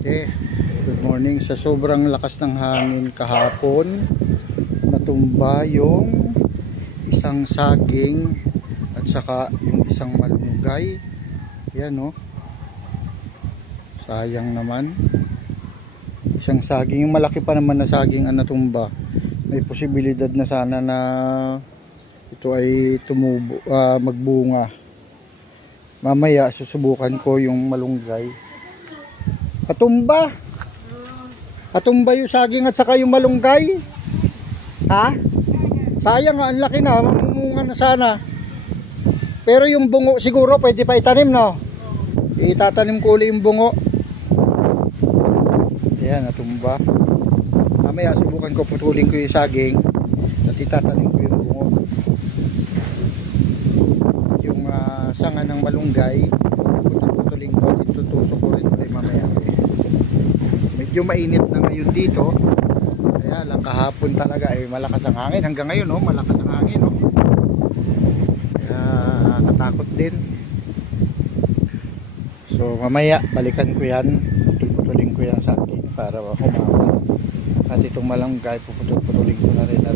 Okay, good morning. Sa sobrang lakas ng hangin kahapon, natumba yung isang saging at saka yung isang malunggay. Yan oh. Sayang naman. Isang saging, yung malaki pa naman na saging ang natumba. May posibilidad na sana na ito ay magbunga. Mamaya susubukan ko yung malunggay. Patumba. Patumba yung saging at saka yung malunggay. Ha? Sayang nga, ang laki na, mamumunga na sana. Pero yung bungo siguro pwede pa itanim, no? Itatanim ko ulit yung bungo. Ayan, natumba. Mamaya subukan ko, putulin ko yung saging at itatanim ko yung bungo. Yung sanga ng malunggay, putulin ko at itutusok ko rin ulit mamaya. Medyo mainit na ngayon dito. Kaya lang kahapon talaga malakas ang hangin. Hanggang ngayon malakas ang hangin Kaya katakot din. So mamaya balikan ko yan. Putulin ko yan sa akin para humaba. At itong malunggay puputulin ko na rin at